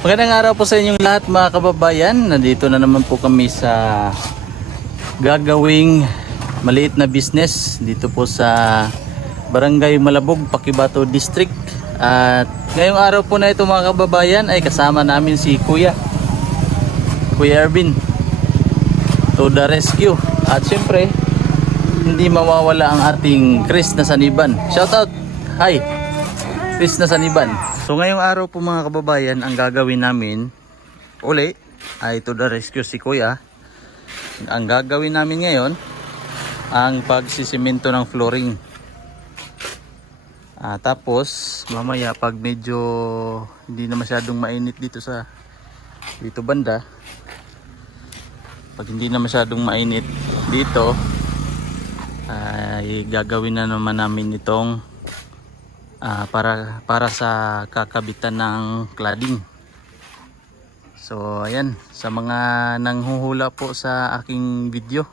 Magandang araw po sa inyong lahat mga kababayan. Nandito na naman po kami sa gagawing maliit na business dito po sa Barangay Malabog, Paquibato District. At ngayong araw po na ito mga kababayan ay kasama namin si Kuya Ervin to the rescue. At syempre hindi mawawala ang ating Chris na Saniban. Shoutout! Hi! Chris na Saniban. So ngayong araw po mga kababayan, ang gagawin namin uli ay to the rescue si Kuya. Ang gagawin namin ngayon ang pagsisimento ng flooring. Tapos mamaya pag medyo hindi na masyadong mainit dito banda, pag hindi na masyadong mainit dito ay gagawin na naman namin itong para sa kakabitan ng cladding. So ayan, sa mga nanghuhula po sa aking video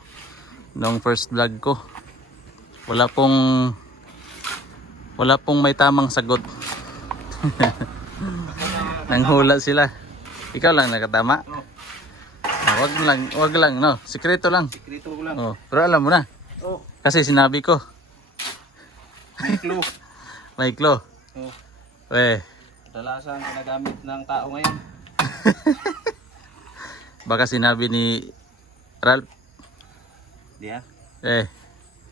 nung first vlog ko, wala pong may tamang sagot. Nanghula sila. Ikaw lang nakatama. Wag lang no, sikreto lang. Sikreto ko lang. Pero alam mo na. Kasi sinabi ko. May clue. May clue. Kadalasan ginagamit ng tao ngayon. Baka sinabi ni Ralph. Diya?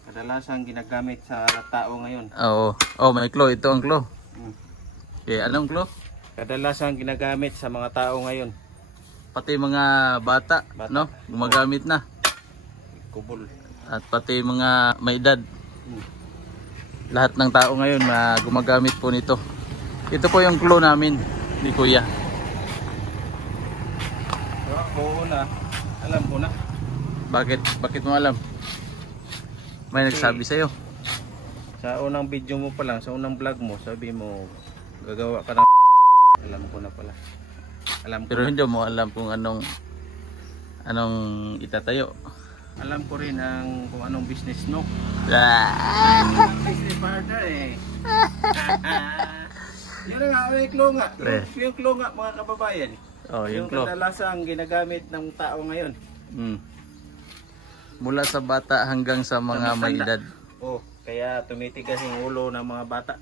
Kadalasan ginagamit sa tao ngayon. Oo. May clue. Ito ang clue. Anong clue? Kadalasan ginagamit sa mga tao ngayon. Pati mga bata. No? Gumagamit na. Kubol. At pati mga may edad. Lahat ng tao ngayon gumagamit po nito. Ito po yung clue namin ni Kuya. Oo na. Alam ko na. Bakit mo alam? May nagsabi sa'yo. Sa unang video mo pa lang, sa unang vlog mo, sabi mo gagawa ka ng alam ko na pala. Pero hindi mo alam kung anong itatayo. Alam ko rin kung anong business no. Business partner Yun nga, may clue nga. Yung clue nga mga kababayan. Yung clue. Kadalasang ginagamit ng tao ngayon. Mula sa bata hanggang sa mga may edad. Kaya tumitigas yung ulo ng mga bata.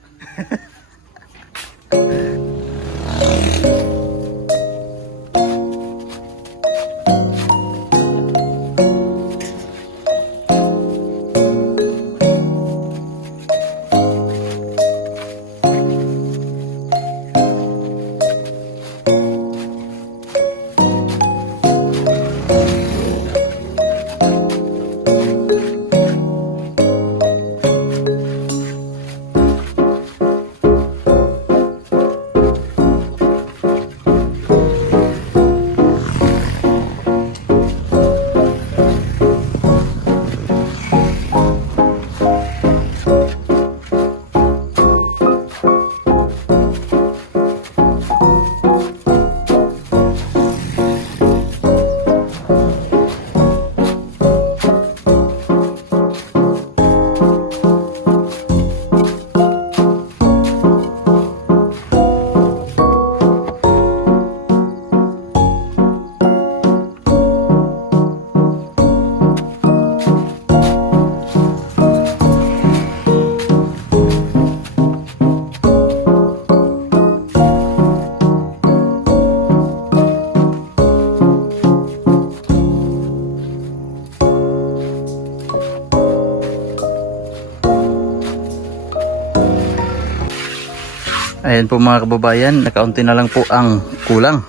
Ayan po mga kababayan, nakaunti na lang po ang kulang.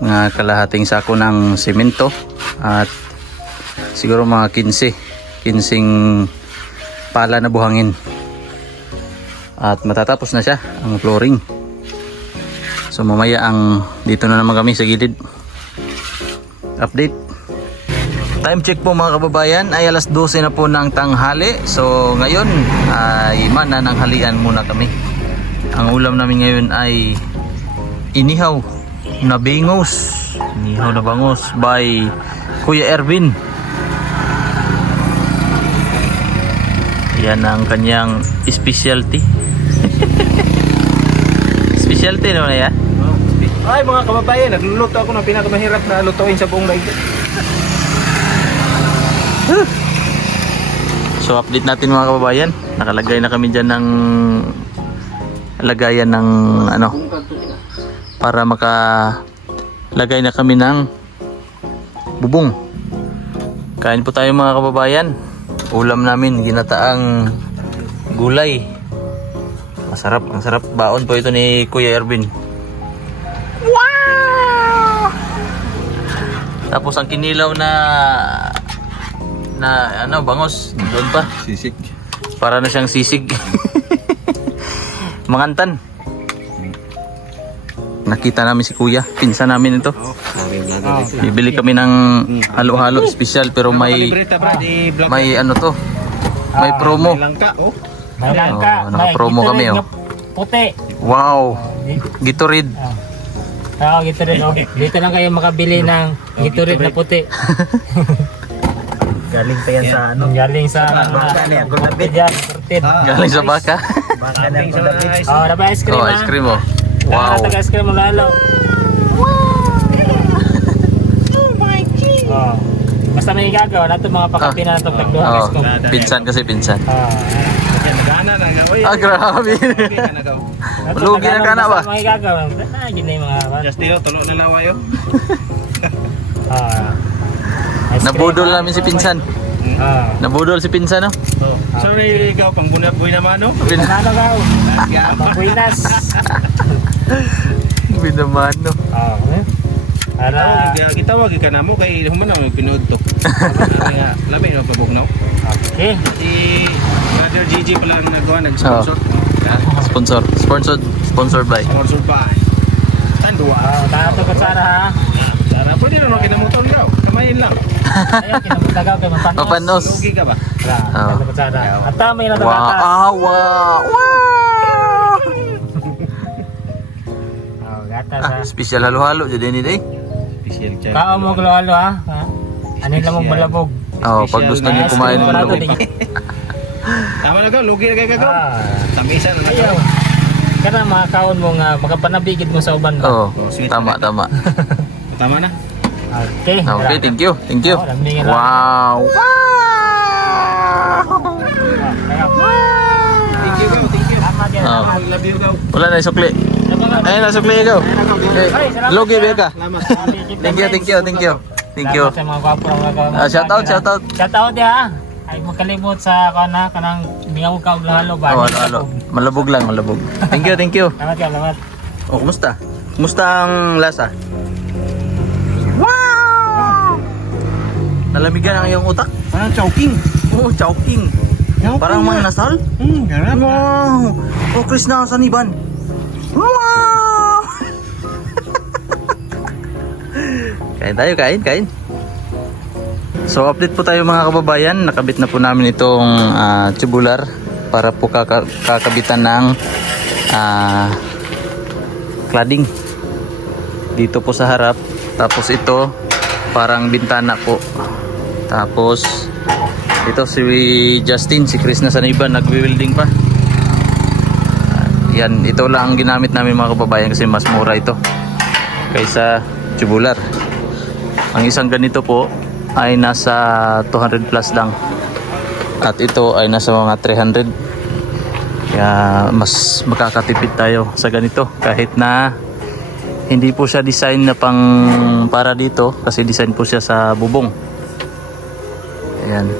Mga kalahating sako ng semento at siguro mga 15 pala na buhangin. At matatapos na siya ang flooring. So mamaya dito na naman kami sa gilid. Update. Time check po mga kababayan ay alas 12 na po ng tanghali. So ngayon ay manananghalian muna kami. Ang ulam namin ngayon ay inihaw na bangos. Inihaw na bangos by Kuya Ervin. Yan ang kanyang specialty. Specialty naman yan? Ay mga kababayan, nagluluto ako ng pinakamahirap na lutuin sa buong daigdig. So update natin mga kababayan. Nakalagay na kami dyan ng lagayan ng ano para makalagay na kami ng bubong. Kain po tayo mga kababayan. Ulam namin ginataang gulay. Masarap, ang sarap. Baon po ito ni Kuya Erwin. Wow! Tapos ang kinilaw na ano, bangos doon pa. Sisig. Para na siyang sisig. Mangantan. Nakita namin si Kuya, pinsan namin ito. Bibili kami ng halo-halo special pero may ano to. May promo. May langka, oh. May langka. Oh, naka-promo kami, oh. Puti. Wow. Gatorade. Oo, Gatorade. Oh. Dito lang kayo makabili ng Gatorade na puti. Galing pa yan sa ano? Galing sa Baka niya, gulabit. yan, kurtid. Galing sa baka. Baka niya, gulabit. Oh, dapat ice cream. Oh, ice cream oh. Wow. Wow. Taga-ice cream mo lalo. Oh. Basta may gagawa na ito mga pakapin na itong tagduha. Oh, pinsan kasi pinsan. Gana na nga, oy. Ah, grabe. Lugi na ka na ba? May gagawa. Na, gina yung mga... Just dito, tulo na lawa yun. Ice cream, Nabudol namin si pinsan. Nabudol si pinsan, no? Sorry, ikaw, pang buhay naman, no? Ano ka? Pangbuinas. Binamano. Para... Gitawag ka na mo, kay human na may pinood to. Kaya, labi na pabugnaw. Okay. Si Brother Gigi pala ang nagawa, nag-sponsor. Sponsored by. Sponsor pa. Tandua. Tato ka sana ha. Sana, pwede naman kinamuton daw. Kamayin lang. Ayun, kinamutagaw kay Mapanos. Mapanos. Lugi ka ba? Tato ka sana. At may Wow. natagata. Wow. Gatas Ah, ha. special halo-halo jadi ni day. Special child. Kao mo galo-halo ha. Ano lang mong balabog. Oh, pag gusto niyo kumain ng Parado lubog. din. Tama na ka, lugi na kayo ka. Tamisan na Ayaw. Kana mga kaon mo nga makapanabigid mo sa uban ba? Oh, tama. Tama na. Okay. Okay, thank you. Thank you. Oh, lambingin lang. Wow. Thank you, go. Thank you. Tama dyan. Oh. I love you, go. Wala na sukli. Ayun na sukli ikaw. Okay. Logi ba ka? Salamat. Thank you. Salamat sa mga gwapo ng mga Shout out. Shout out ya. Ay magkalimot sa kanang bingawog ka og halo ba? Oh, halo. Malabog lang, malabog. Thank you. Salamat. Oh, kumusta? Kumusta ang lasa? Wow! Nalamigan ang iyong utak? Parang choking. Oh, chowking. Parang mangnasal? Garap. Wow! Oh, Chris na sa niban. Wow! Kain. So, update po tayo mga kababayan. Nakabit na po namin itong tubular para po kakabitan ng cladding dito po sa harap. Tapos ito parang bintana po. Tapos ito si Justin, si Chris na sa iba nagwi-welding pa. Yan, ito lang ang ginamit namin mga kababayan kasi mas mura ito kaysa tubular. Ang isang ganito po ay nasa 200 plus lang. At ito ay nasa mga 300. Kaya mas makakatipid tayo sa ganito kahit na hindi po siya design na pang para dito kasi design po siya sa bubong. Ayan.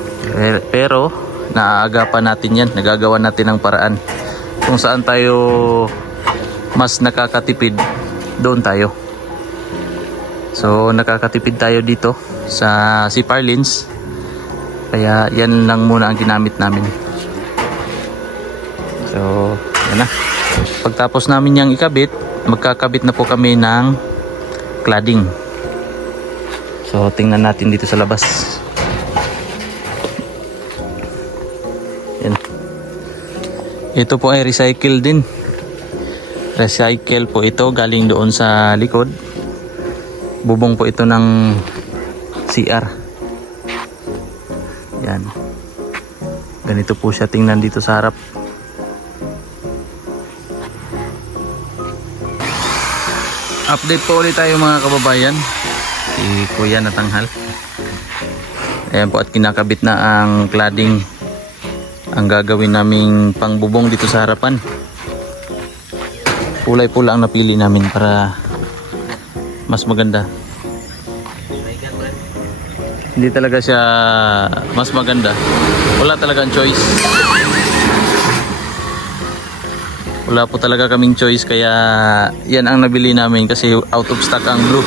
Pero naaagapan natin yan, nagagawa natin ng paraan kung saan tayo mas nakakatipid, doon tayo. So nakakatipid tayo dito sa Parlins, kaya yan lang muna ang ginamit namin. So yan na, pagtapos namin yang ikabit, magkakabit na po kami ng cladding. So tingnan natin dito sa labas. Yan. Ito po ay recycle din. Recycle po ito, galing doon sa likod. Bubong po ito ng CR. Yan. Ganito po siya tingnan dito sa harap. Update po ulit tayo mga kababayan. Si Kuya natanghal. Ayan po at kinakabit na ang cladding. Ang gagawin naming pangbubong dito sa harapan. Kulay pula ang napili namin para mas maganda. Hindi talaga siya mas maganda. Wala talagang choice. Wala po talaga kaming choice kaya yan ang nabili namin kasi out of stock ang blue.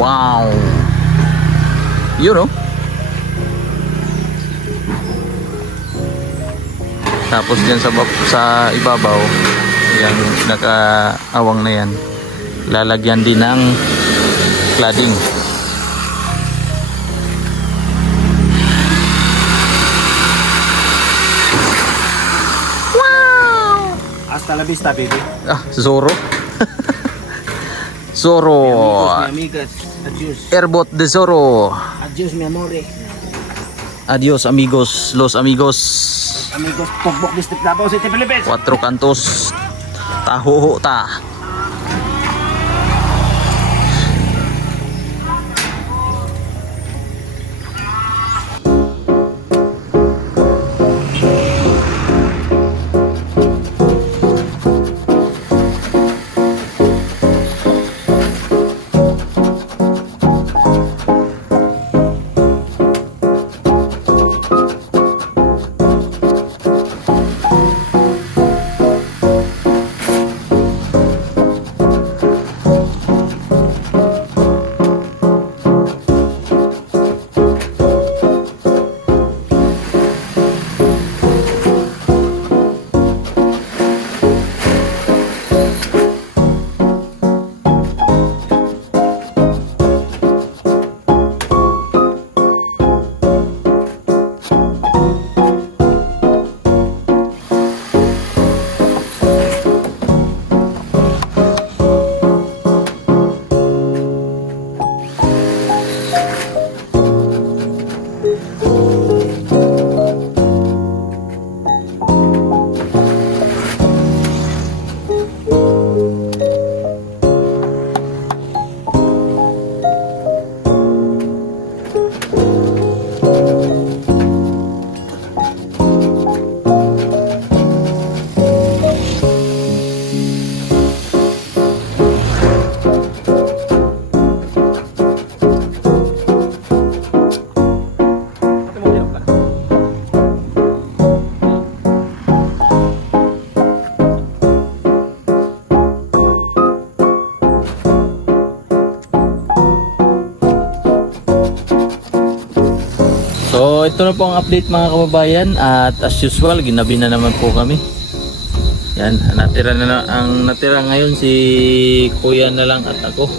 Wow! Yun oh. Tapos dyan sa ibabaw, yung nakaawang na yan, lalagyan din ng cladding. Hasta la vista, baby. Ah, Zorro. Zorro. Mi amigas. Adios. Airbot de Zorro. Adios, mi amore. Adios amigos, los amigos. Amigos, Togbok District Davao City, Philippines. Cuatro Cantos. Tahoho ta. So ito na po ang update mga kababayan at as usual ginabi na naman po kami. Yan, ang natira ngayon si Kuya na lang at ako.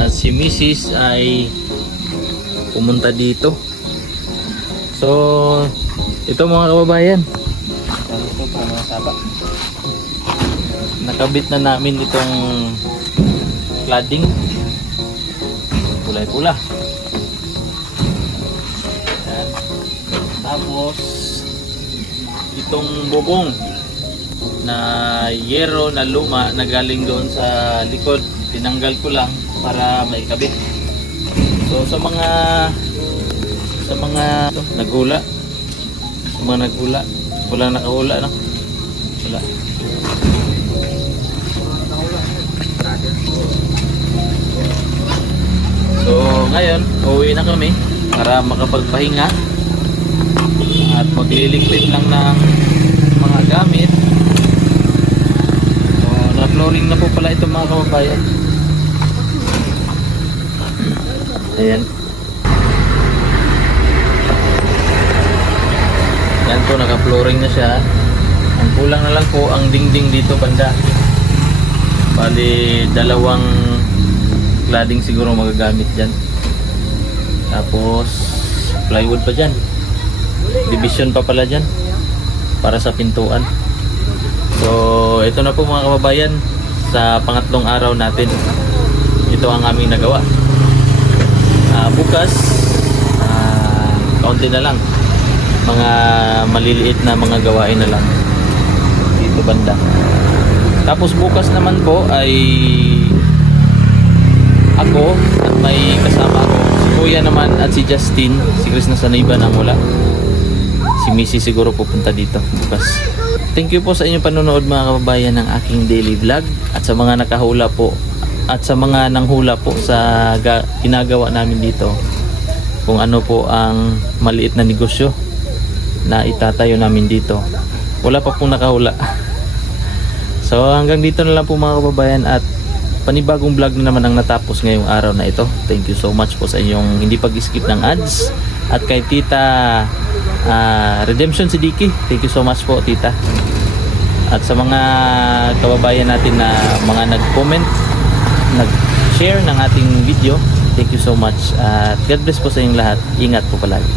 At si Mrs. ay pumunta dito. So ito mga kababayan, nakabit na namin itong cladding. Kulay-pula. Tapos itong bubong na yero na luma na galing doon sa likod, tinanggal ko lang para maikabit. So sa mga nagula, walang nakahula no? Wala. So ngayon, uuwi na kami para makapagpahinga at magliligpit lang ng mga gamit. So, na-flooring na po pala ito mga kababayan. Ayan. Yan po, naka-flooring na siya. Ang kulang na lang po ang dingding dito banda. Bali, dalawang cladding siguro magagamit dyan. Tapos, plywood pa dyan. Division pa pala dyan para sa pintuan. So ito na po mga kababayan, sa pangatlong araw natin ito ang aming nagawa. Bukas kaunti na lang mga maliliit na mga gawain na lang dito banda. Tapos bukas naman po ay ako at may kasama ako, si Kuya naman at si Justin. Si Chris nasa Naiba nang wala. Si Missy siguro pupunta dito bukas. Thank you po sa inyong panonood mga kababayan ng aking daily vlog, at sa mga nakahula po at sa mga nanghula po sa ginagawa namin dito, kung ano po ang maliit na negosyo na itatayo namin dito. Wala pa pong nakahula. So hanggang dito na lang po mga kababayan, at panibagong vlog na naman ang natapos ngayong araw na ito. Thank you so much po sa inyong hindi pag-skip ng ads, at kay Tita Redemption Siddiqui, thank you so much po Tita. At sa mga kababayan natin na mga nag-comment, nag-share ng ating video, thank you so much, at God bless po sa inyong lahat. Ingat po palagi.